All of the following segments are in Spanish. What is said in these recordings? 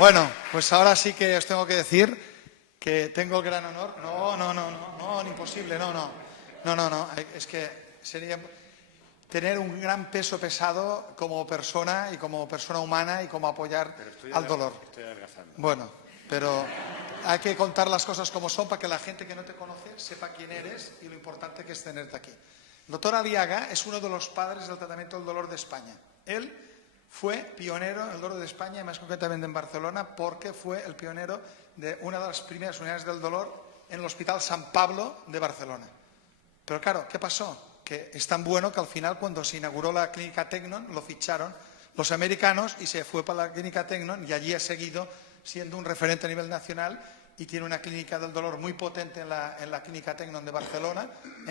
Bueno, pues ahora sí que os tengo que decir que tengo el gran honor. No, imposible, no. Es que sería tener un gran peso pesado como persona y como persona humana y como apoyar al dolor. Estoy adelgazando. Bueno, pero hay que contar las cosas como son para que la gente que no te conoce sepa quién eres y lo importante que es tenerte aquí. El doctor Aliaga es uno de los padres del tratamiento del dolor de España. Él fue pionero en el dolor de España, y más concretamente en Barcelona, porque fue el pionero de una de las primeras unidades del dolor en el Hospital San Pablo de Barcelona. Pero claro, ¿qué pasó? Que es tan bueno que al final, cuando se inauguró la clínica Tecnon, lo ficharon los americanos y se fue para la clínica Tecnon y allí ha seguido siendo un referente a nivel nacional y tiene una clínica del dolor muy potente en la clínica Tecnon de Barcelona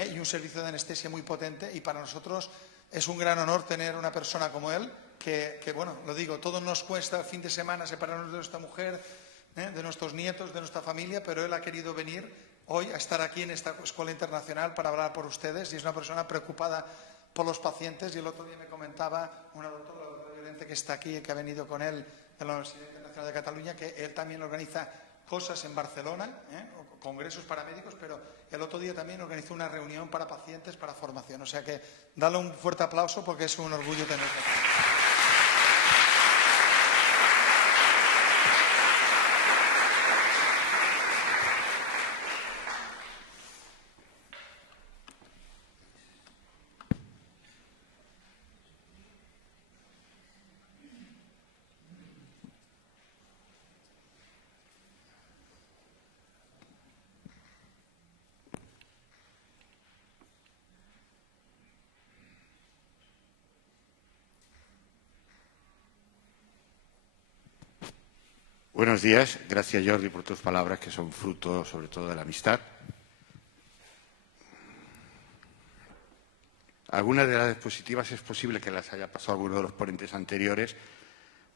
y un servicio de anestesia muy potente, y para nosotros es un gran honor tener una persona como él que bueno, lo digo, todo nos cuesta el fin de semana separarnos de nuestra mujer, de nuestros nietos, de nuestra familia, pero él ha querido venir hoy a estar aquí en esta escuela internacional para hablar por ustedes, y es una persona preocupada por los pacientes. Y el otro día me comentaba una doctora, la doctora Llorente, que está aquí y que ha venido con él de la Universidad Internacional de Cataluña, que él también organiza cosas en Barcelona, congresos para médicos, pero el otro día también organizó una reunión para pacientes, para formación. O sea que dale un fuerte aplauso porque es un orgullo tenerte aquí. Buenos días. Gracias, Jordi, por tus palabras, que son fruto, sobre todo, de la amistad. Algunas de las diapositivas es posible que las haya pasado alguno de los ponentes anteriores,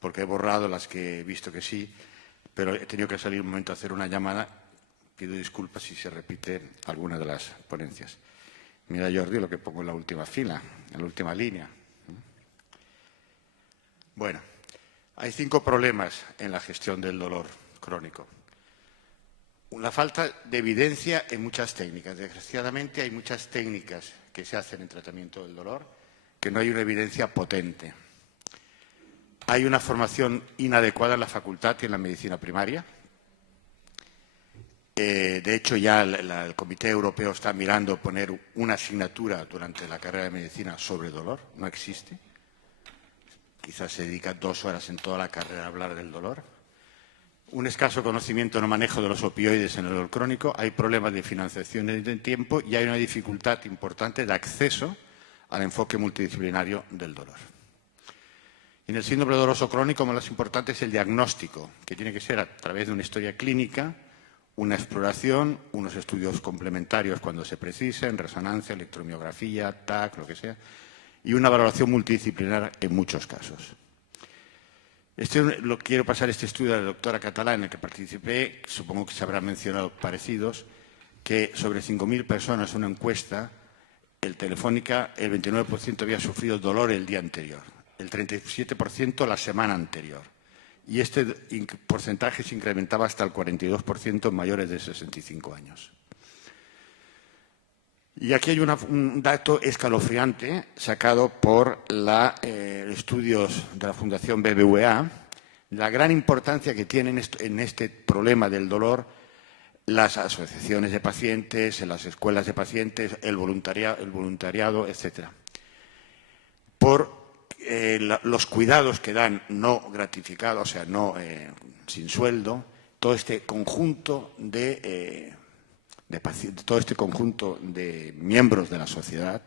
porque he borrado las que he visto que sí, pero he tenido que salir un momento a hacer una llamada. Pido disculpas si se repite alguna de las ponencias. Mira, Jordi, lo que pongo en la última fila, en la última línea. Bueno, hay 5 problemas en la gestión del dolor crónico. La falta de evidencia en muchas técnicas. Desgraciadamente hay muchas técnicas que se hacen en tratamiento del dolor que no hay una evidencia potente. Hay una formación inadecuada en la facultad y en la medicina primaria. De hecho, ya el Comité Europeo está mirando poner una asignatura durante la carrera de medicina sobre dolor. No existe. Quizás se dedica 2 horas en toda la carrera a hablar del dolor. Un escaso conocimiento en el manejo de los opioides en el dolor crónico. Hay problemas de financiación y de tiempo y hay una dificultad importante de acceso al enfoque multidisciplinario del dolor. En el síndrome doloroso crónico, lo más importante es el diagnóstico, que tiene que ser a través de una historia clínica, una exploración, unos estudios complementarios cuando se precisen, resonancia, electromiografía, TAC, lo que sea, y una valoración multidisciplinar en muchos casos. Quiero pasar este estudio de la doctora Català, en el que participé, supongo que se habrán mencionado parecidos, que sobre 5.000 personas, una encuesta, el Telefónica, el 29% había sufrido dolor el día anterior, el 37% la semana anterior. Y este porcentaje se incrementaba hasta el 42% en mayores de 65 años. Y aquí hay un dato escalofriante sacado por estudios de la Fundación BBVA, la gran importancia que tienen en este problema del dolor las asociaciones de pacientes, las escuelas de pacientes, el voluntariado, etc. Por los cuidados que dan no gratificados, o sea, sin sueldo, todo este conjunto todo este conjunto de miembros de la sociedad,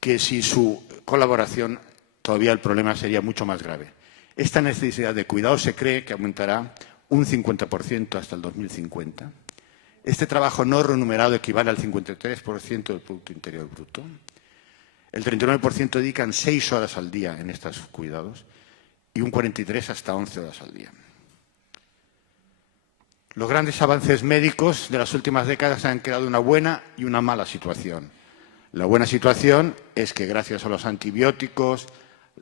que sin su colaboración todavía el problema sería mucho más grave. Esta necesidad de cuidado se cree que aumentará un 50% hasta el 2050. Este trabajo no remunerado equivale al 53% del Producto Interior Bruto. El 39% dedican 6 horas al día en estos cuidados y un 43% hasta 11 horas al día. Los grandes avances médicos de las últimas décadas han creado una buena y una mala situación. La buena situación es que gracias a los antibióticos,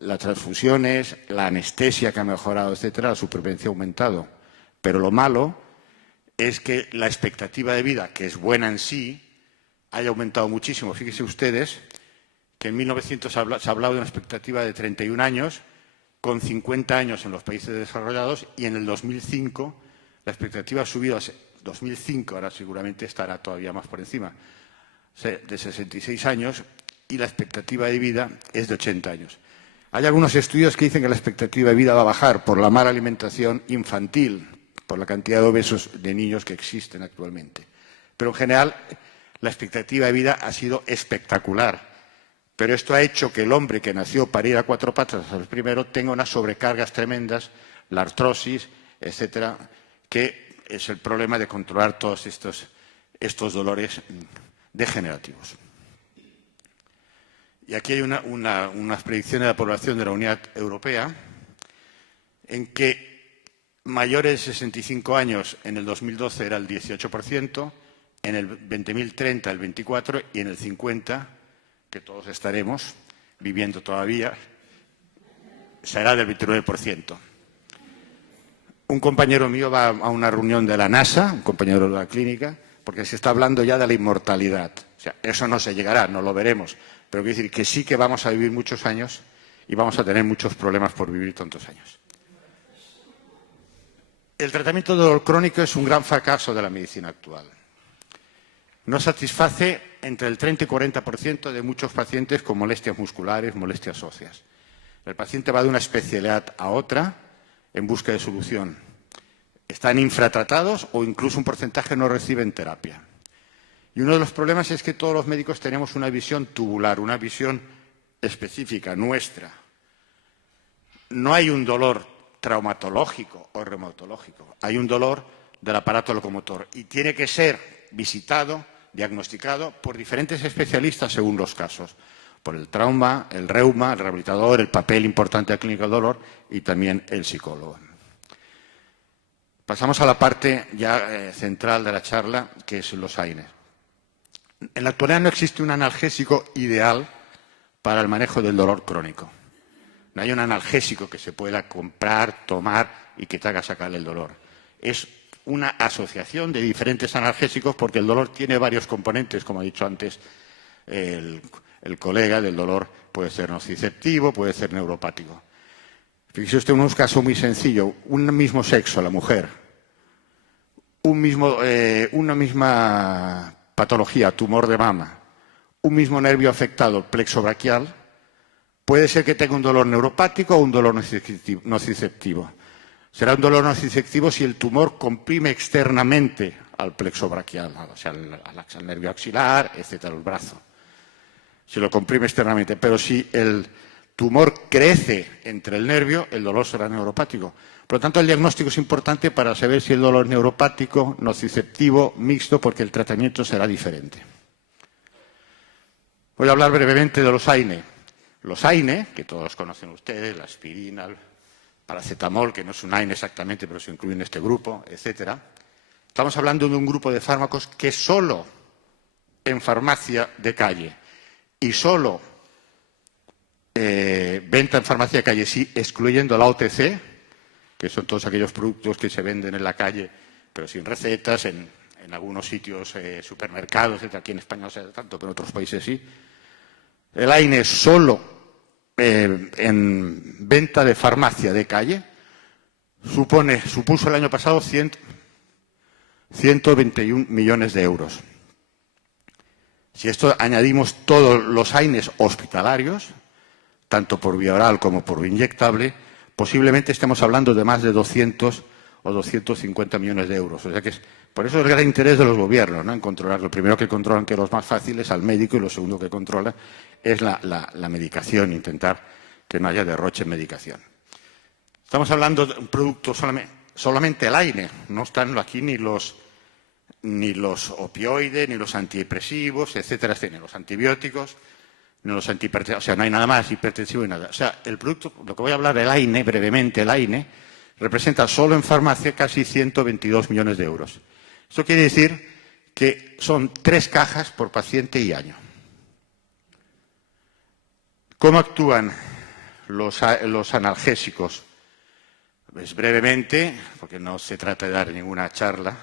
las transfusiones, la anestesia que ha mejorado, etcétera, la supervivencia ha aumentado. Pero lo malo es que la expectativa de vida, que es buena en sí, haya aumentado muchísimo. Fíjense ustedes que en 1900 se ha hablado de una expectativa de 31 años, con 50 años en los países desarrollados, y en el 2005 la expectativa ha subido a 2005, ahora seguramente estará todavía más por encima, de 66 años, y la expectativa de vida es de 80 años. Hay algunos estudios que dicen que la expectativa de vida va a bajar por la mala alimentación infantil, por la cantidad de obesos de niños que existen actualmente. Pero en general la expectativa de vida ha sido espectacular. Pero esto ha hecho que el hombre que nació para ir a cuatro patas al primero tenga unas sobrecargas tremendas, la artrosis, etcétera, que es el problema de controlar todos estos dolores degenerativos. Y aquí hay unas predicciones de la población de la Unión Europea en que mayores de 65 años en el 2012 era el 18%, en el 2030 el 24% y en el 50%, que todos estaremos viviendo todavía, será del 29%. Un compañero mío va a una reunión de la NASA, un compañero de la clínica, porque se está hablando ya de la inmortalidad. O sea, eso no se llegará, no lo veremos, pero quiere decir que sí que vamos a vivir muchos años y vamos a tener muchos problemas por vivir tantos años. El tratamiento del dolor crónico es un gran fracaso de la medicina actual. No satisface entre el 30 y 40% de muchos pacientes con molestias musculares, molestias óseas. El paciente va de una especialidad a otra en busca de solución. Están infratratados o incluso un porcentaje no reciben terapia. Y uno de los problemas es que todos los médicos tenemos una visión tubular, una visión específica, nuestra. No hay un dolor traumatológico o reumatológico, hay un dolor del aparato locomotor y tiene que ser visitado, diagnosticado por diferentes especialistas según los casos, por el trauma, el reuma, el rehabilitador, el papel importante de la clínica del dolor y también el psicólogo. Pasamos a la parte ya central de la charla, que es los AINES. En la actualidad no existe un analgésico ideal para el manejo del dolor crónico. No hay un analgésico que se pueda comprar, tomar y que te haga sacar el dolor. Es una asociación de diferentes analgésicos porque el dolor tiene varios componentes, como ha dicho antes el colega, del dolor puede ser nociceptivo, puede ser neuropático. Fíjese usted en un caso muy sencillo, un mismo sexo, la mujer, una misma patología, tumor de mama, un mismo nervio afectado, el plexo braquial, puede ser que tenga un dolor neuropático o un dolor nociceptivo. Será un dolor nociceptivo si el tumor comprime externamente al plexo braquial, o sea, al nervio axilar, etcétera, el brazo. Se lo comprime externamente, pero si el tumor crece entre el nervio, el dolor será neuropático. Por lo tanto, el diagnóstico es importante para saber si el dolor es neuropático, nociceptivo, mixto, porque el tratamiento será diferente. Voy a hablar brevemente de los AINE. Los AINE, que todos conocen ustedes, la aspirina, el paracetamol, que no es un AINE exactamente, pero se incluye en este grupo, etcétera. Estamos hablando de un grupo de fármacos que solo en farmacia de calle y solo venta en farmacia de calle, sí, excluyendo la OTC, que son todos aquellos productos que se venden en la calle, pero sin recetas, en algunos sitios, supermercados, etc. Aquí en España no se hace tanto, pero en otros países sí. El AINE solo en venta de farmacia de calle supuso el año pasado 121 millones de euros. Si esto añadimos todos los AINES hospitalarios, tanto por vía oral como por vía inyectable, posiblemente estemos hablando de más de 200 o 250 millones de euros. O sea que por eso es el gran interés de los gobiernos, ¿no?, en controlar. Lo primero que controlan, que los más fáciles, al médico, y lo segundo que controla es la medicación, intentar que no haya derroche en medicación. Estamos hablando de un producto solamente el AINE, no están aquí ni los opioides, ni los antidepresivos, etcétera, ni los antibióticos, ni los antihipertensivos, o sea, no hay nada más hipertensivo y nada. O sea, el producto, lo que voy a hablar, el AINE, brevemente, el AINE, representa solo en farmacia casi 122 millones de euros. Esto quiere decir que son 3 cajas por paciente y año. ¿Cómo actúan los analgésicos. Pues brevemente, porque no se trata de dar ninguna charla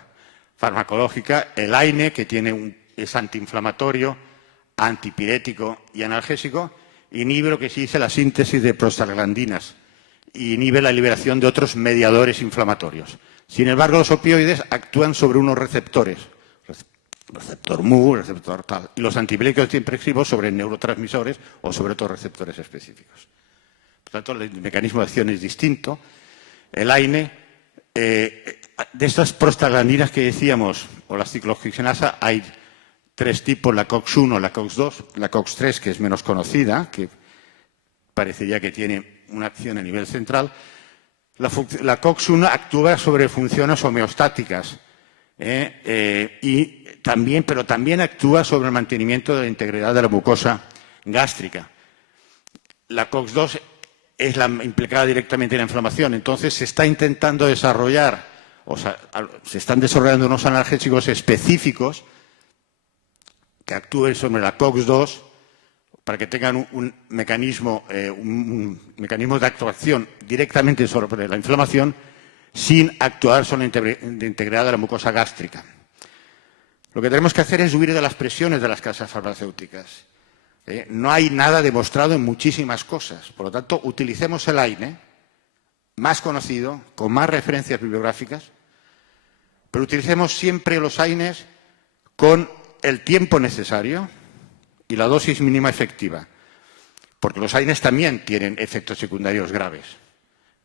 farmacológica, el AINE, que es antiinflamatorio, antipirético y analgésico, inhibe lo que se dice la síntesis de prostaglandinas y inhibe la liberación de otros mediadores inflamatorios. Sin embargo, los opioides actúan sobre unos receptores, receptor MU, receptor tal, y los antipiréticos antidepresivos sobre neurotransmisores o sobre otros receptores específicos. Por tanto, el mecanismo de acción es distinto. El AINE, de estas prostaglandinas que decíamos, o la ciclooxigenasa, hay tres tipos, la COX-1, la COX-2, la COX-3, que es menos conocida, que parecería que tiene una acción a nivel central. La COX-1 actúa sobre funciones homeostáticas, pero también actúa sobre el mantenimiento de la integridad de la mucosa gástrica. La COX-2 es la implicada directamente en la inflamación. Entonces, se está intentando desarrollar, se están desarrollando unos analgésicos específicos que actúen sobre la COX-2 para que tengan un mecanismo de actuación directamente sobre la inflamación sin actuar sobre la integridad de la mucosa gástrica. Lo que tenemos que hacer es huir de las presiones de las casas farmacéuticas. No hay nada demostrado en muchísimas cosas. Por lo tanto, utilicemos el AINE, más conocido, con más referencias bibliográficas, pero utilicemos siempre los AINES con el tiempo necesario y la dosis mínima efectiva, porque los AINES también tienen efectos secundarios graves.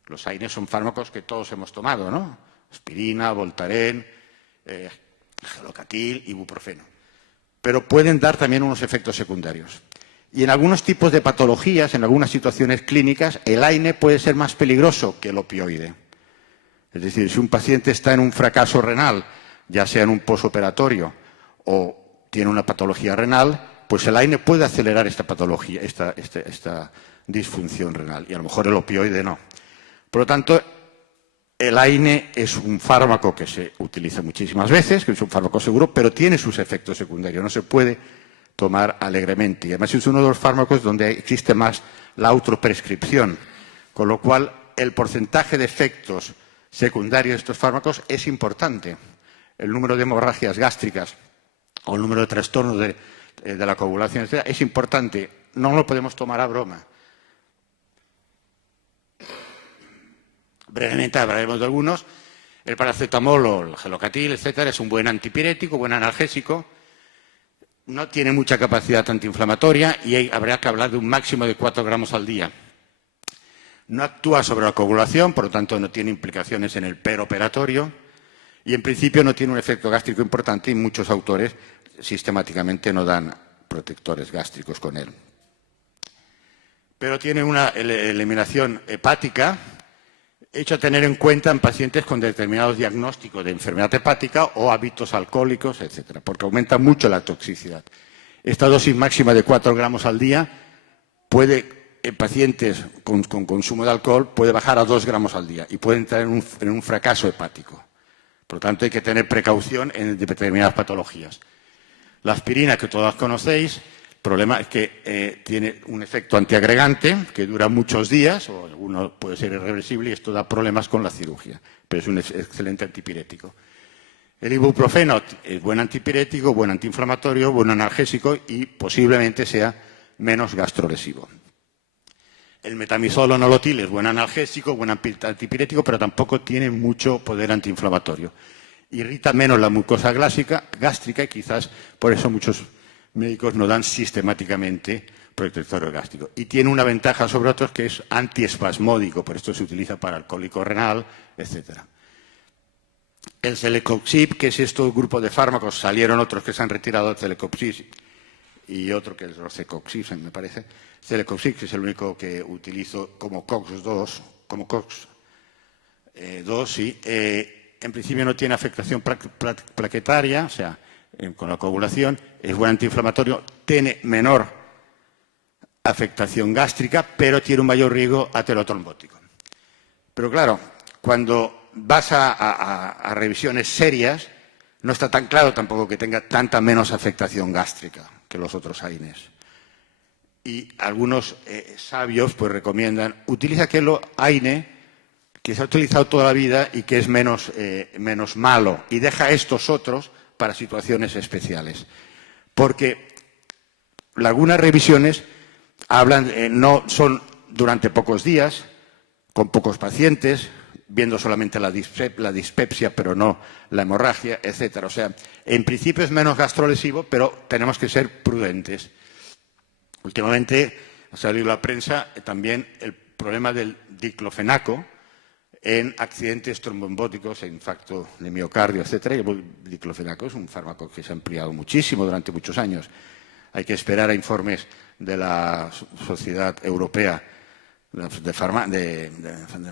Los AINES son fármacos que todos hemos tomado, ¿no? Aspirina, Voltaren, Gelocatil, ibuprofeno. Pero pueden dar también unos efectos secundarios. Y en algunos tipos de patologías, en algunas situaciones clínicas, el AINE puede ser más peligroso que el opioide. Es decir, si un paciente está en un fracaso renal, ya sea en un posoperatorio o tiene una patología renal, pues el AINE puede acelerar esta patología, esta disfunción renal, y a lo mejor el opioide no. Por lo tanto, el AINE es un fármaco que se utiliza muchísimas veces, que es un fármaco seguro, pero tiene sus efectos secundarios, no se puede tomar alegremente. Y además es uno de los fármacos donde existe más la autoprescripción, con lo cual el porcentaje de efectos secundarios de estos fármacos es importante. El número de hemorragias gástricas o el número de trastornos de la coagulación, etc., es importante. No lo podemos tomar a broma. Brevemente hablaremos de algunos. El paracetamol o el gelocatil, etcétera, es un buen antipirético, buen analgésico. No tiene mucha capacidad antiinflamatoria y habría que hablar de un máximo de 4 gramos al día. No actúa sobre la coagulación, por lo tanto no tiene implicaciones en el peroperatorio y en principio no tiene un efecto gástrico importante y muchos autores sistemáticamente no dan protectores gástricos con él. Pero tiene una eliminación hepática, hecho a tener en cuenta en pacientes con determinados diagnósticos de enfermedad hepática o hábitos alcohólicos, etcétera, porque aumenta mucho la toxicidad. Esta dosis máxima de 4 gramos al día puede, en pacientes con consumo de alcohol, puede bajar a 2 gramos al día y puede entrar en un fracaso hepático. Por lo tanto, hay que tener precaución en determinadas patologías. La aspirina, que todas conocéis, el problema es que tiene un efecto antiagregante que dura muchos días, o alguno puede ser irreversible, y esto da problemas con la cirugía, pero es un excelente antipirético. El ibuprofeno es buen antipirético, buen antiinflamatorio, buen analgésico y posiblemente sea menos gastrolesivo. El metamizol nolotil es buen analgésico, buen antipirético, pero tampoco tiene mucho poder antiinflamatorio. Irrita menos la mucosa gástrica y quizás por eso muchos médicos no dan sistemáticamente protector gástrico. Y tiene una ventaja sobre otros que es antiespasmódico, por esto se utiliza para el cólico renal, etc. El Celecoxib, que es este grupo de fármacos, salieron otros que se han retirado, el Celecoxib y otro que es el Rocecoxib, me parece. Celecoxib, que es el único que utilizo como COX-2, sí. En principio no tiene afectación plaquetaria, o sea, con la coagulación, es buen antiinflamatorio, tiene menor afectación gástrica, pero tiene un mayor riesgo aterotrombótico. Pero claro, cuando vas a revisiones serias, no está tan claro tampoco que tenga tanta menos afectación gástrica que los otros AINES. y algunos sabios pues recomiendan, utiliza aquel AINE que se ha utilizado toda la vida y que es menos malo, y deja estos otros para situaciones especiales. Porque algunas revisiones hablan, no son durante pocos días, con pocos pacientes, viendo solamente la dispepsia, pero no la hemorragia, etcétera. O sea, en principio es menos gastrolesivo, pero tenemos que ser prudentes. Últimamente ha salido en la prensa también el problema del diclofenaco en accidentes tromboembóticos, en infarto de miocardio, etcétera. Y el diclofenaco es un fármaco que se ha empleado muchísimo durante muchos años. Hay que esperar a informes de la Sociedad Europea de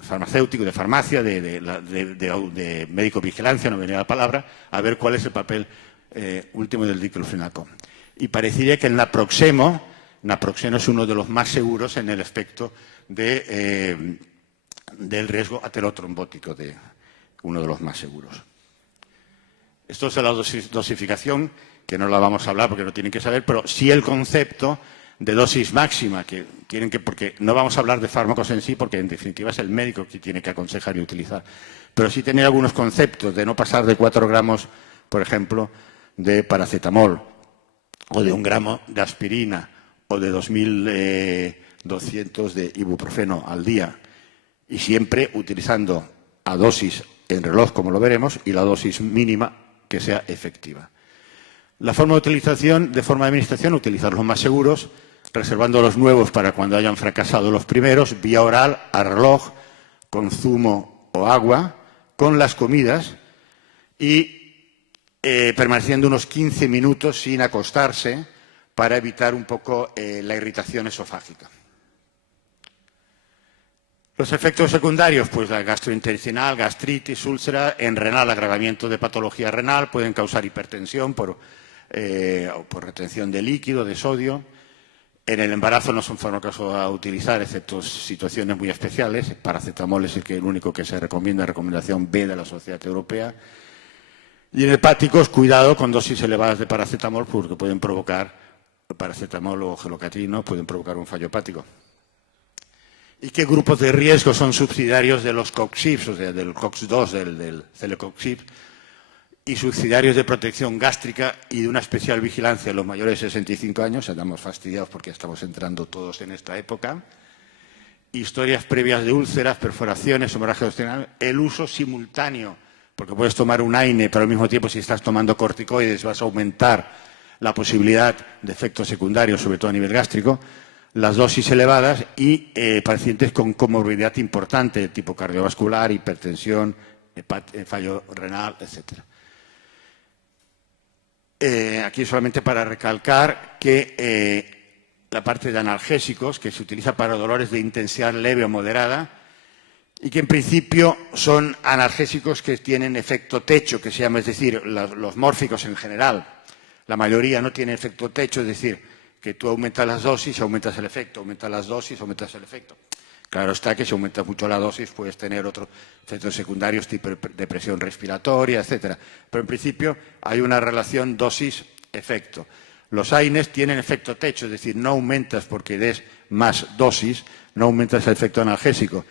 farmacéutico, de farmacia, de médico-vigilancia, no venía la palabra, a ver cuál es el papel último del diclofenaco. Y parecería que el naproxeno es uno de los más seguros en el aspecto del riesgo aterotrombótico, uno de los más seguros. Esto es la dosificación, que no la vamos a hablar porque no tienen que saber, pero sí el concepto de dosis máxima, porque no vamos a hablar de fármacos en sí, porque en definitiva es el médico que tiene que aconsejar y utilizar, pero sí tener algunos conceptos de no pasar de 4 gramos, por ejemplo, de paracetamol, o de 1 gramo de aspirina, o de 2.200 de ibuprofeno al día, y siempre utilizando a dosis en reloj, como lo veremos, y la dosis mínima que sea efectiva. La forma de utilización, de forma de administración, utilizar los más seguros, reservando los nuevos para cuando hayan fracasado los primeros, vía oral, a reloj, con zumo o agua, con las comidas y permaneciendo unos 15 minutos sin acostarse para evitar un poco la irritación esofágica. Los efectos secundarios, pues la gastrointestinal, gastritis, úlcera, en renal, agravamiento de patología renal, pueden causar hipertensión por retención de líquido, de sodio. En el embarazo no son fármacos a utilizar, excepto situaciones muy especiales. El paracetamol es el único que se recomienda, recomendación B de la Sociedad Europea. Y en hepáticos, cuidado con dosis elevadas de paracetamol, porque pueden provocar, paracetamol o gelocatrino, pueden provocar un fallo hepático. ¿Y qué grupos de riesgo son subsidiarios de los COX-IPS, o sea, del COX-2, del celecoxib, y subsidiarios de protección gástrica y de una especial vigilancia en los mayores de 65 años? Andamos fastidiados porque estamos entrando todos en esta época. Historias previas de úlceras, perforaciones, hemorragia abdominal, el uso simultáneo, porque puedes tomar un AINE, pero al mismo tiempo si estás tomando corticoides vas a aumentar la posibilidad de efectos secundarios, sobre todo a nivel gástrico, las dosis elevadas y pacientes con comorbilidad importante, tipo cardiovascular, hipertensión, fallo renal, etcétera. Aquí solamente para recalcar que la parte de analgésicos, que se utiliza para dolores de intensidad leve o moderada, y que en principio son analgésicos que tienen efecto techo, que se llama, es decir, los mórficos en general. La mayoría no tienen efecto techo, es decir, que tú aumentas las dosis, aumentas el efecto, aumentas las dosis, aumentas el efecto. Claro está que si aumentas mucho la dosis puedes tener otros efectos secundarios tipo depresión respiratoria, etcétera. Pero en principio hay una relación dosis-efecto. Los AINES tienen efecto techo, es decir, no aumentas porque des más dosis, no aumentas el efecto analgésico.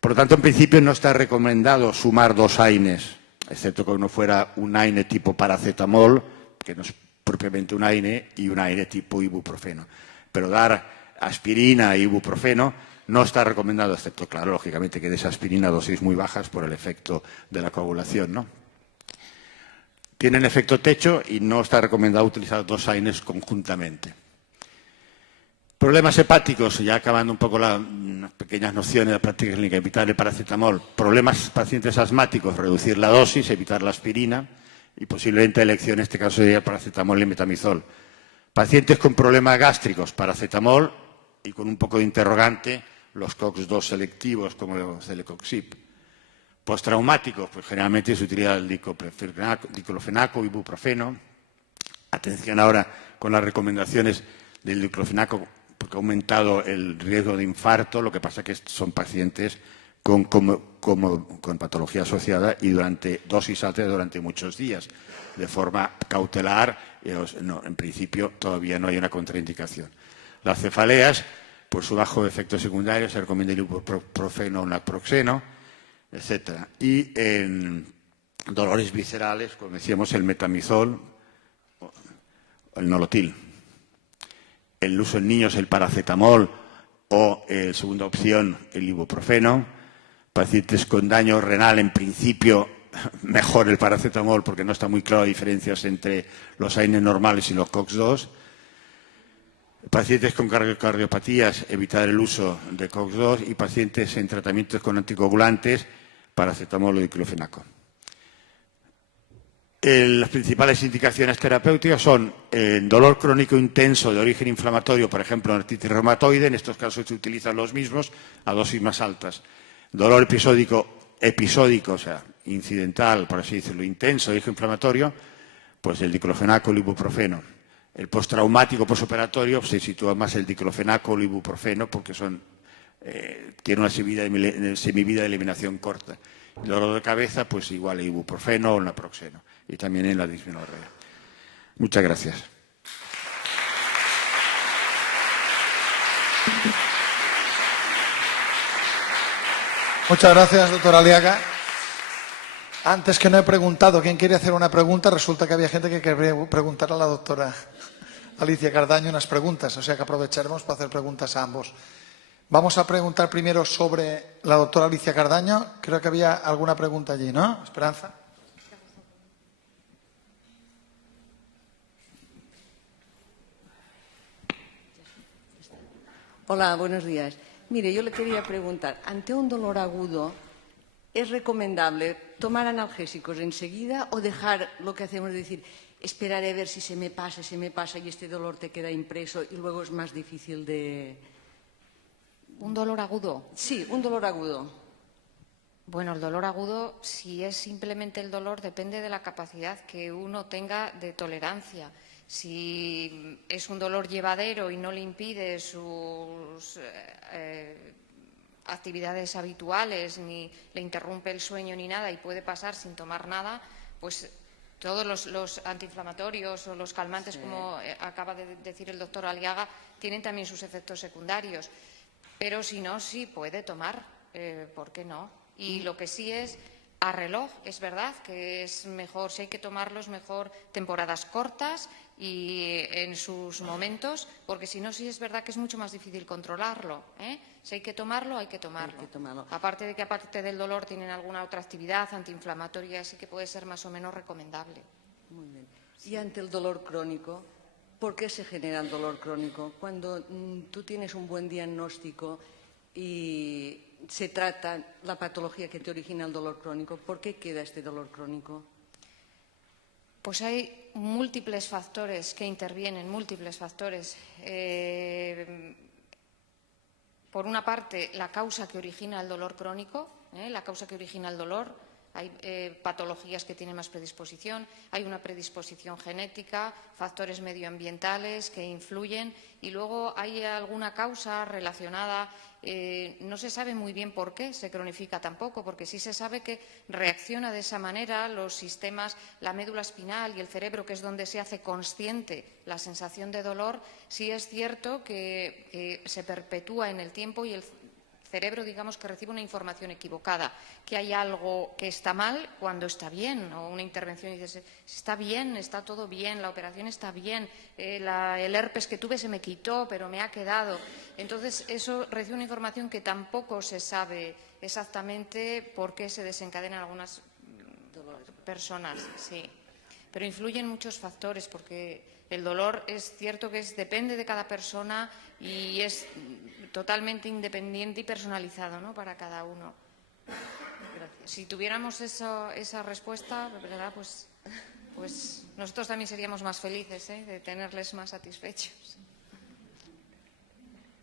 Por lo tanto, en principio no está recomendado sumar 2 AINES, excepto que uno fuera un AINE tipo paracetamol, que no es propiamente un AINE, y un AINE tipo ibuprofeno. Pero dar aspirina e ibuprofeno no está recomendado, excepto, claro, lógicamente, que des aspirina a dosis muy bajas por el efecto de la coagulación, ¿no? Tienen efecto techo y no está recomendado utilizar 2 AINES conjuntamente. Problemas hepáticos, ya acabando un poco unas pequeñas nociones de la práctica clínica, evitar el paracetamol. Problemas pacientes asmáticos, reducir la dosis, evitar la aspirina y posiblemente elección, en este caso sería paracetamol y metamizol. Pacientes con problemas gástricos, paracetamol y con un poco de interrogante, los COX-2 selectivos como el celecoxib. Postraumáticos, pues generalmente se utiliza el diclofenaco, ibuprofeno. Atención ahora con las recomendaciones del diclofenaco, porque ha aumentado el riesgo de infarto. Lo que pasa es que son pacientes con patología asociada y durante dosis altas durante muchos días, de forma cautelar. En principio todavía no hay una contraindicación. Las cefaleas, por su bajo efecto secundario, se recomienda el ibuprofeno o naproxeno, etc. Y en dolores viscerales, como decíamos, el metamizol o el nolotil. El uso en niños, el paracetamol o, segunda opción, el ibuprofeno. Pacientes con daño renal, en principio, mejor el paracetamol porque no está muy claro diferencias entre los AINE normales y los COX-2. Pacientes con cardiopatías, evitar el uso de COX-2 y pacientes en tratamientos con anticoagulantes, paracetamol o diclofenaco. Las principales indicaciones terapéuticas son dolor crónico intenso de origen inflamatorio, por ejemplo, artritis reumatoide, en estos casos se utilizan los mismos a dosis más altas. Dolor episódico, o sea, incidental, por así decirlo, intenso de origen inflamatorio, pues el diclofenaco, el ibuprofeno. El postraumático, postoperatorio, se sitúa más el diclofenaco o el ibuprofeno porque tiene una semivida de eliminación corta. El dolor de cabeza, pues igual el ibuprofeno o el naproxeno. Y también en la dismenorrea. Muchas gracias. Muchas gracias, doctor Aliaga. Antes que no he preguntado quién quiere hacer una pregunta, resulta que había gente que quería preguntar a la doctora Alicia Cardaño unas preguntas, o sea que aprovecharemos para hacer preguntas a ambos. Vamos a preguntar primero sobre la doctora Alicia Cardaño. Creo que había alguna pregunta allí, ¿no? Esperanza. Hola, buenos días. Mire, yo le quería preguntar, ante un dolor agudo, ¿es recomendable tomar analgésicos enseguida o dejar lo que hacemos de decir, esperaré a ver si se me pasa y este dolor te queda impreso y luego es más difícil de... ¿Un dolor agudo? Sí, un dolor agudo. Bueno, el dolor agudo, si es simplemente el dolor, depende de la capacidad que uno tenga de tolerancia. Si es un dolor llevadero y no le impide sus actividades habituales, ni le interrumpe el sueño ni nada y puede pasar sin tomar nada, pues todos los antiinflamatorios o los calmantes, como acaba de decir el doctor Aliaga, tienen también sus efectos secundarios. Pero si no, sí puede tomar, ¿por qué no? Y lo que sí es a reloj, es verdad que es mejor, si hay que tomarlo, es mejor temporadas cortas y en sus momentos, porque si no, sí es verdad que es mucho más difícil controlarlo, ¿eh? Si hay que tomarlo, hay que tomarlo. Hay que tomarlo. Aparte de que, aparte del dolor, tienen alguna otra actividad antiinflamatoria, así que puede ser más o menos recomendable. Muy bien. Y ante el dolor crónico, ¿por qué se genera el dolor crónico? Cuando tú tienes un buen diagnóstico y se trata la patología que te origina el dolor crónico, ¿por qué queda este dolor crónico? Pues hay múltiples factores que intervienen, múltiples factores. Por una parte, la causa que origina el dolor crónico, la causa que origina el dolor. Hay patologías que tienen más predisposición, hay una predisposición genética, factores medioambientales que influyen y luego hay alguna causa relacionada, no se sabe muy bien por qué se cronifica tampoco, porque sí se sabe que reacciona de esa manera los sistemas, la médula espinal y el cerebro, que es donde se hace consciente la sensación de dolor. Sí es cierto que se perpetúa en el tiempo y el cerebro, digamos, que recibe una información equivocada, que hay algo que está mal cuando está bien, o una intervención y dices, está bien, está todo bien, la operación está bien, el herpes que tuve se me quitó, pero me ha quedado. Entonces, eso recibe una información que tampoco se sabe exactamente por qué se desencadenan algunas personas, sí. Pero influyen muchos factores, porque el dolor es cierto que depende de cada persona y es totalmente independiente y personalizado, ¿no?, para cada uno. Gracias. Si tuviéramos esa respuesta, ¿verdad?, pues nosotros también seríamos más felices, de tenerles más satisfechos.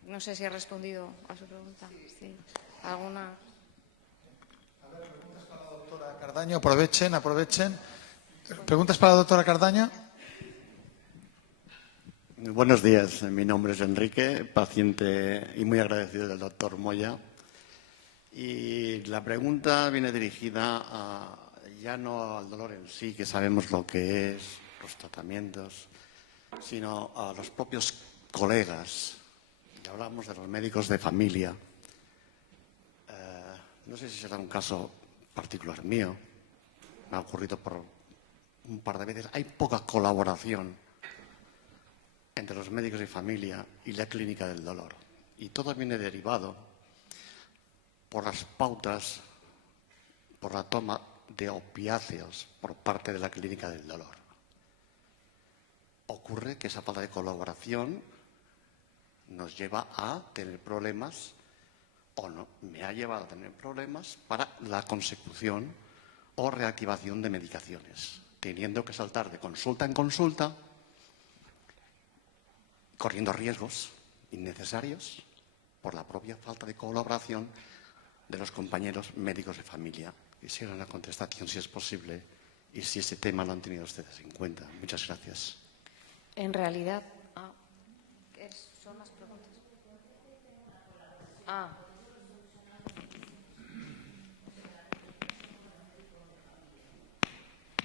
No sé si he respondido a su pregunta. Sí. ¿Alguna? A ver, preguntas para la doctora Cardaño. Aprovechen. ¿Preguntas para la doctora Cardaño? Buenos días, mi nombre es Enrique, paciente y muy agradecido del doctor Moya. Y la pregunta viene dirigida ya no al dolor en sí, que sabemos lo que es, los tratamientos, sino a los propios colegas Ya hablamos de los médicos de familia. No sé si será un caso particular mío. Me ha ocurrido por un par de veces. Hay poca colaboración entre los médicos de familia y la clínica del dolor. Y todo viene derivado por las pautas, por la toma de opiáceos por parte de la clínica del dolor. Ocurre que esa falta de colaboración nos lleva a tener problemas, o no, me ha llevado a tener problemas para la consecución o reactivación de medicaciones, teniendo que saltar de consulta en consulta, corriendo riesgos innecesarios por la propia falta de colaboración de los compañeros médicos de familia. Quisiera una contestación, si es posible, y si ese tema lo han tenido ustedes en cuenta. Muchas gracias. En realidad, ¿son más preguntas?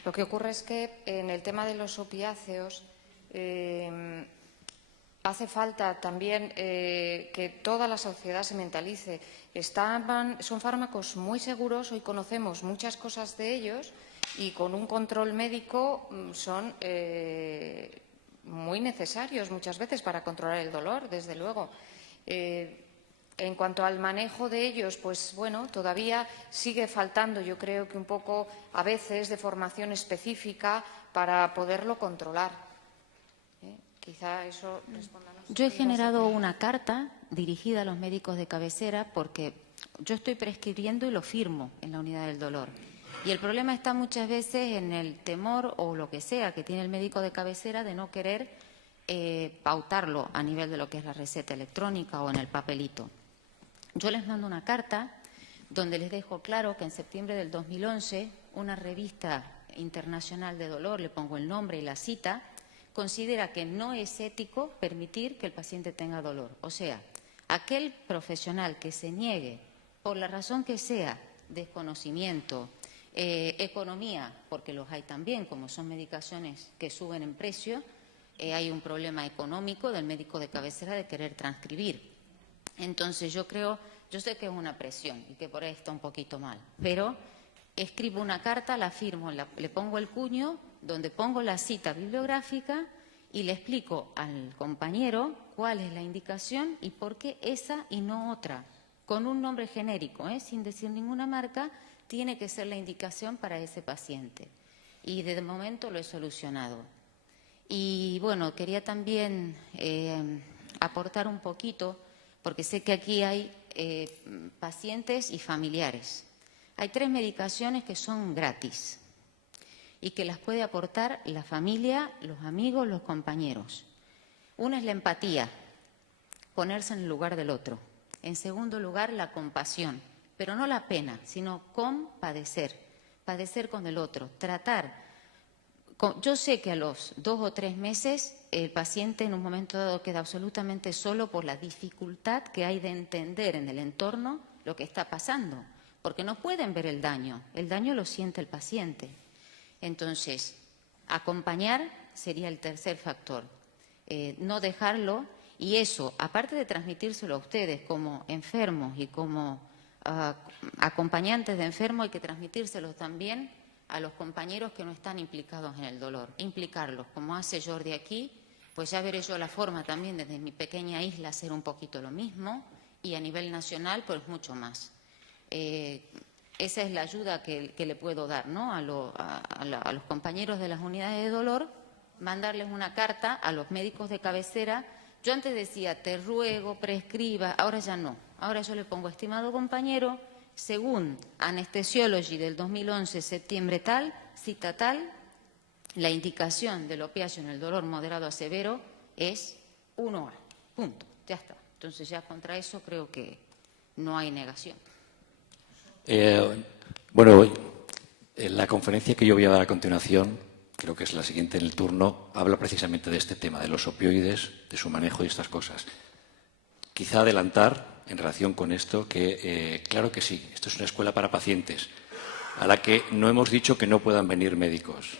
Lo que ocurre es que en el tema de los opiáceos hace falta también que toda la sociedad se mentalice. Son fármacos muy seguros, hoy conocemos muchas cosas de ellos y con un control médico son muy necesarios muchas veces para controlar el dolor, desde luego. En cuanto al manejo de ellos, pues bueno, todavía sigue faltando, yo creo que un poco a veces de formación específica para poderlo controlar. Quizá eso responda. Yo he generado una carta dirigida a los médicos de cabecera porque yo estoy prescribiendo y lo firmo en la unidad del dolor. Y el problema está muchas veces en el temor o lo que sea que tiene el médico de cabecera de no querer pautarlo a nivel de lo que es la receta electrónica o en el papelito. Yo les mando una carta donde les dejo claro que en septiembre del 2011 una revista internacional de dolor, le pongo el nombre y la cita, considera que no es ético permitir que el paciente tenga dolor. O sea, aquel profesional que se niegue, por la razón que sea, desconocimiento, economía, porque los hay también, como son medicaciones que suben en precio, hay un problema económico del médico de cabecera de querer transcribir. Entonces yo sé que es una presión y que por ahí está un poquito mal, pero escribo una carta, la firmo, le pongo el cuño, donde pongo la cita bibliográfica y le explico al compañero cuál es la indicación y por qué esa y no otra, con un nombre genérico, sin decir ninguna marca, tiene que ser la indicación para ese paciente. Y de momento lo he solucionado. Y bueno, quería también aportar un poquito, porque sé que aquí hay pacientes y familiares. Hay 3 medicaciones que son gratis y que las puede aportar la familia, los amigos, los compañeros. Una es la empatía, ponerse en el lugar del otro. En segundo lugar, la compasión, pero no la pena, sino compadecer, padecer con el otro, tratar. Yo sé que a los 2 o 3 meses el paciente en un momento dado queda absolutamente solo por la dificultad que hay de entender en el entorno lo que está pasando, porque no pueden ver el daño lo siente el paciente. Entonces, acompañar sería el tercer factor, no dejarlo, y eso, aparte de transmitírselo a ustedes como enfermos y como acompañantes de enfermos, hay que transmitírselo también a los compañeros que no están implicados en el dolor, implicarlos, como hace Jordi aquí, pues ya veré yo la forma también desde mi pequeña isla hacer un poquito lo mismo, y a nivel nacional pues mucho más. Esa es la ayuda que le puedo dar, ¿no? a los compañeros de las unidades de dolor, mandarles una carta a los médicos de cabecera. Yo antes decía, te ruego, prescriba, ahora ya no. Ahora yo le pongo, estimado compañero, según Anesthesiology del 2011, septiembre tal, cita tal, la indicación del opiáceo en el dolor moderado a severo es 1A, punto, ya está. Entonces ya contra eso creo que no hay negación. Bueno, la conferencia que yo voy a dar a continuación, creo que es la siguiente en el turno, habla precisamente de este tema, de los opioides, de su manejo y estas cosas. Quizá adelantar en relación con esto que, claro que sí, esto es una escuela para pacientes, a la que no hemos dicho que no puedan venir médicos.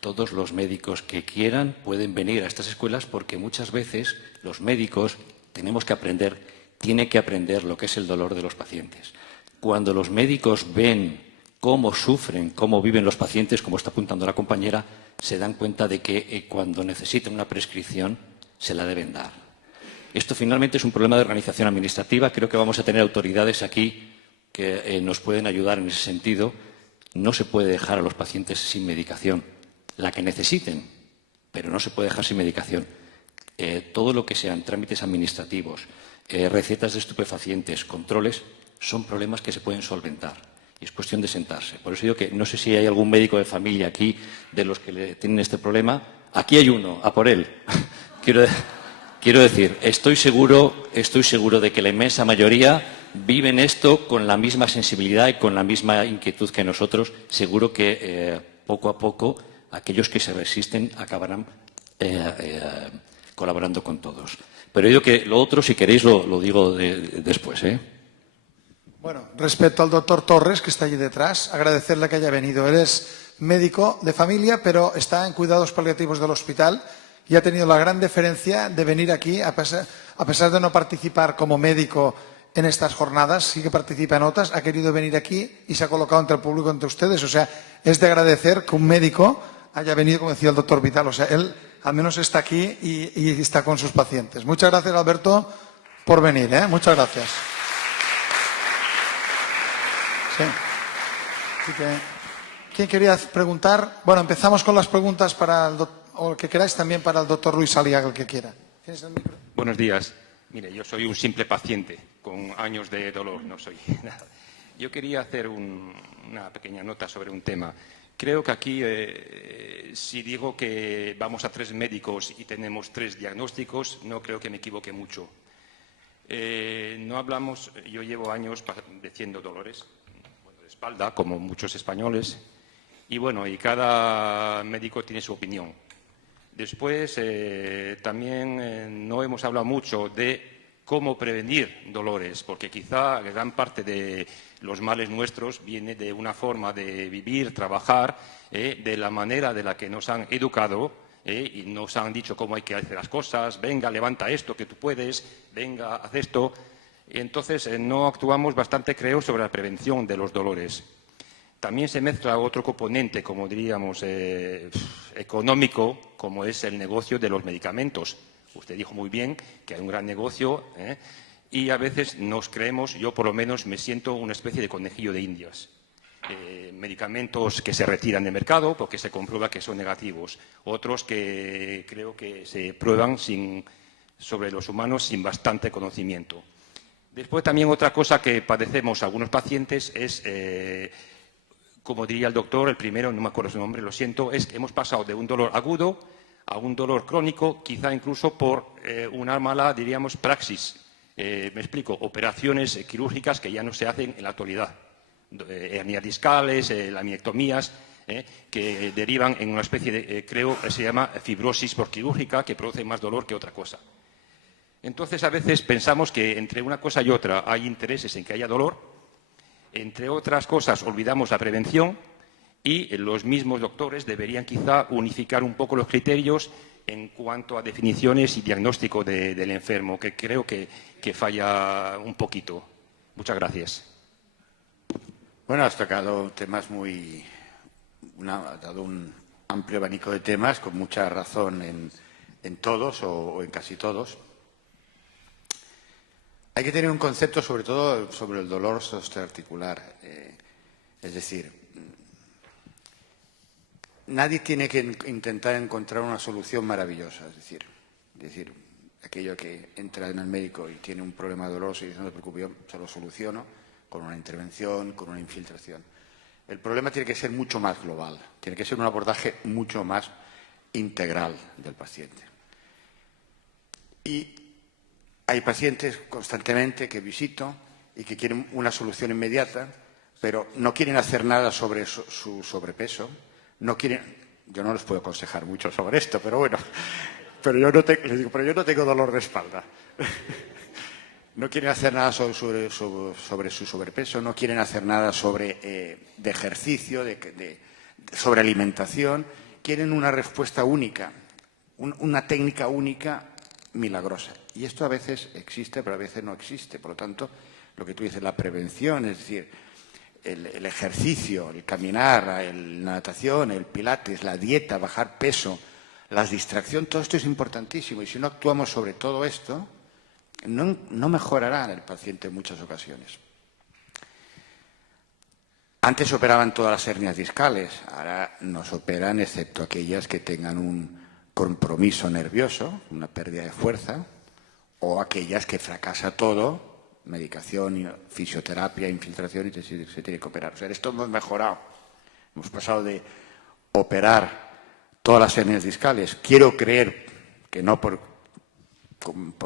Todos los médicos que quieran pueden venir a estas escuelas porque muchas veces los médicos tenemos que aprender, tiene que aprender lo que es el dolor de los pacientes. Cuando los médicos ven cómo sufren, cómo viven los pacientes, como está apuntando la compañera, se dan cuenta de que cuando necesitan una prescripción se la deben dar. Esto finalmente es un problema de organización administrativa. Creo que vamos a tener autoridades aquí que nos pueden ayudar en ese sentido. No se puede dejar a los pacientes sin medicación, la que necesiten, pero no se puede dejar sin medicación. Todo lo que sean trámites administrativos, recetas de estupefacientes, controles, son problemas que se pueden solventar. Y es cuestión de sentarse. Por eso digo que no sé si hay algún médico de familia aquí de los que tienen este problema. Aquí hay uno, a por él. Quiero decir, estoy seguro de que la inmensa mayoría viven esto con la misma sensibilidad y con la misma inquietud que nosotros. Seguro que poco a poco aquellos que se resisten acabarán colaborando con todos. Pero yo digo que lo otro, si queréis, lo digo después, Bueno, respecto al doctor Torres, que está allí detrás, agradecerle que haya venido. Él es médico de familia, pero está en cuidados paliativos del hospital y ha tenido la gran deferencia de venir aquí, a pesar de no participar como médico en estas jornadas, sí que participa en otras, ha querido venir aquí y se ha colocado entre el público, entre ustedes. O sea, es de agradecer que un médico haya venido, como decía el doctor Vital. O sea, él al menos está aquí y está con sus pacientes. Muchas gracias, Alberto, por venir. Muchas gracias. Sí. Así que, ¿quién quería preguntar? Bueno, empezamos con las preguntas para el o el que queráis también para el doctor Luis Aliaga, el que quiera. ¿Tienes el micro? Buenos días. Mire, yo soy un simple paciente con años de dolor, no soy nada. Yo quería hacer una pequeña nota sobre un tema. Creo que aquí, si digo que vamos a 3 médicos y tenemos 3 diagnósticos, no creo que me equivoque mucho. No hablamos, yo llevo años padeciendo dolores de espalda, como muchos españoles, y bueno, y cada médico tiene su opinión. Después, también no hemos hablado mucho de cómo prevenir dolores, porque quizá gran parte de los males nuestros viene de una forma de vivir, trabajar, de la manera de la que nos han educado y nos han dicho cómo hay que hacer las cosas. Venga, levanta esto que tú puedes, venga, haz esto. Entonces, no actuamos bastante, creo, sobre la prevención de los dolores. También se mezcla otro componente, como diríamos, económico, como es el negocio de los medicamentos. Usted dijo muy bien que hay un gran negocio y a veces nos creemos, yo por lo menos me siento una especie de conejillo de indias. Medicamentos que se retiran de mercado porque se comprueba que son negativos. Otros que creo que se prueban sobre los humanos sin bastante conocimiento. Después también otra cosa que padecemos algunos pacientes es, como diría el doctor, el primero, no me acuerdo su nombre, lo siento, es que hemos pasado de un dolor agudo a un dolor crónico, quizá incluso por una mala, diríamos, praxis. Me explico, operaciones quirúrgicas que ya no se hacen en la actualidad. Hernias discales, laminectomías, que derivan en una especie de, creo que se llama fibrosis postquirúrgica, que produce más dolor que otra cosa. Entonces, a veces pensamos que entre una cosa y otra hay intereses en que haya dolor. Entre otras cosas, olvidamos la prevención y los mismos doctores deberían quizá unificar un poco los criterios en cuanto a definiciones y diagnóstico del enfermo, que creo que falla un poquito. Muchas gracias. Bueno, has tocado temas has dado un amplio abanico de temas con mucha razón en todos o en casi todos. Hay que tener un concepto sobre todo sobre el dolor osteoarticular. Es decir, nadie tiene que intentar encontrar una solución maravillosa. Es decir, aquello que entra en el médico y tiene un problema doloroso y dice no te preocupes, yo se lo soluciono con una intervención, con una infiltración. El problema tiene que ser mucho más global, tiene que ser un abordaje mucho más integral del paciente. Y hay pacientes constantemente que visito y que quieren una solución inmediata, pero no quieren hacer nada sobre su sobrepeso. No quieren, yo no les puedo aconsejar mucho sobre esto, pero bueno, pero yo no tengo dolor de espalda. No quieren hacer nada sobre su sobrepeso, no quieren hacer nada de ejercicio, sobre alimentación. Quieren una respuesta única, una técnica única milagrosa. Y esto a veces existe, pero a veces no existe. Por lo tanto, lo que tú dices, la prevención, es decir, el ejercicio, el caminar, la natación, el pilates, la dieta, bajar peso, las distracciones, todo esto es importantísimo. Y si no actuamos sobre todo esto, no mejorará el paciente en muchas ocasiones. Antes operaban todas las hernias discales, ahora nos operan excepto aquellas que tengan un compromiso nervioso, una pérdida de fuerza, o aquellas que fracasa todo, medicación, fisioterapia, infiltración, y se tiene que operar. O sea, esto hemos mejorado. Hemos pasado de operar todas las hernias discales. Quiero creer que no por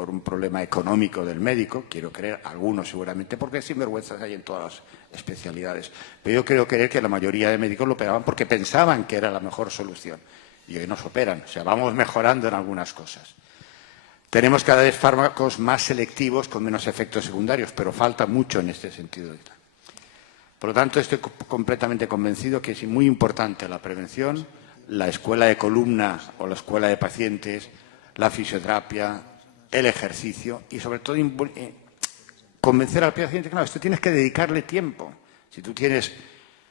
un problema económico del médico, quiero creer, algunos seguramente, porque sinvergüenzas hay en todas las especialidades. Pero yo quiero creer que la mayoría de médicos lo operaban porque pensaban que era la mejor solución. Y hoy nos operan. O sea, vamos mejorando en algunas cosas. Tenemos cada vez fármacos más selectivos con menos efectos secundarios, pero falta mucho en este sentido. Por lo tanto, estoy completamente convencido que es muy importante la prevención, la escuela de columna o la escuela de pacientes, la fisioterapia, el ejercicio y, sobre todo, convencer al paciente que no, esto tienes que dedicarle tiempo. Si tú tienes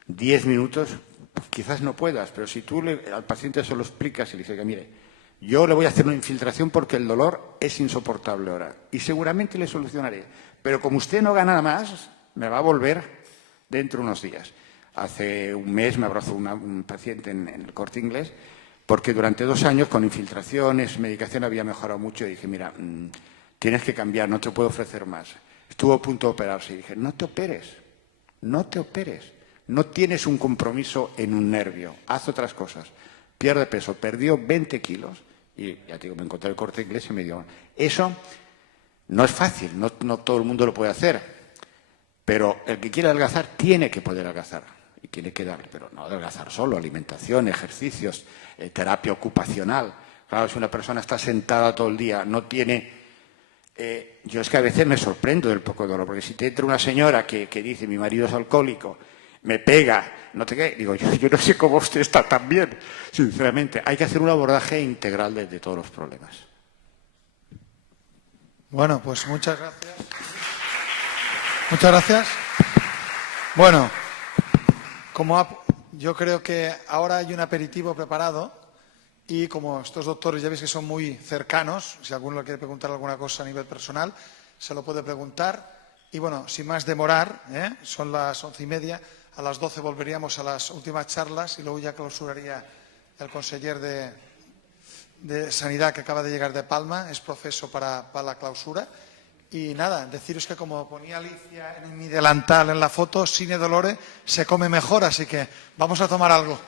10 minutos, pues quizás no puedas, pero si tú al paciente se lo explicas y le dices que, mire, yo le voy a hacer una infiltración porque el dolor es insoportable ahora y seguramente le solucionaré, pero como usted no gana nada más, me va a volver dentro de unos días. Hace un mes me abrazó un paciente en el Corte Inglés porque durante 2 años con infiltraciones, medicación había mejorado mucho y dije, mira, tienes que cambiar, no te puedo ofrecer más. Estuvo a punto de operarse y dije, no te operes, no te operes. No tienes un compromiso en un nervio, haz otras cosas. Pierde peso, perdió 20 kilos y ya te digo, me encontré el Corte Inglés y me dijo, eso no es fácil, no todo el mundo lo puede hacer, pero el que quiere adelgazar tiene que poder adelgazar y tiene que darle, pero no adelgazar solo, alimentación, ejercicios, terapia ocupacional. Claro, si una persona está sentada todo el día, no tiene... yo es que a veces me sorprendo del poco dolor, porque si te entra una señora que dice, mi marido es alcohólico, me pega, no te qué, digo, yo no sé cómo usted está tan bien, sinceramente. Hay que hacer un abordaje integral de todos los problemas. Bueno, pues muchas gracias. Muchas gracias. Bueno, yo creo que ahora hay un aperitivo preparado y como estos doctores ya veis que son muy cercanos, si alguno le quiere preguntar alguna cosa a nivel personal, se lo puede preguntar. Y bueno, sin más demorar, son las 11:30, a las 12 volveríamos a las últimas charlas y luego ya clausuraría el conseller de Sanidad que acaba de llegar de Palma, es profeso para la clausura. Y nada, deciros que como ponía Alicia en mi delantal en la foto, sine dolore se come mejor, así que vamos a tomar algo.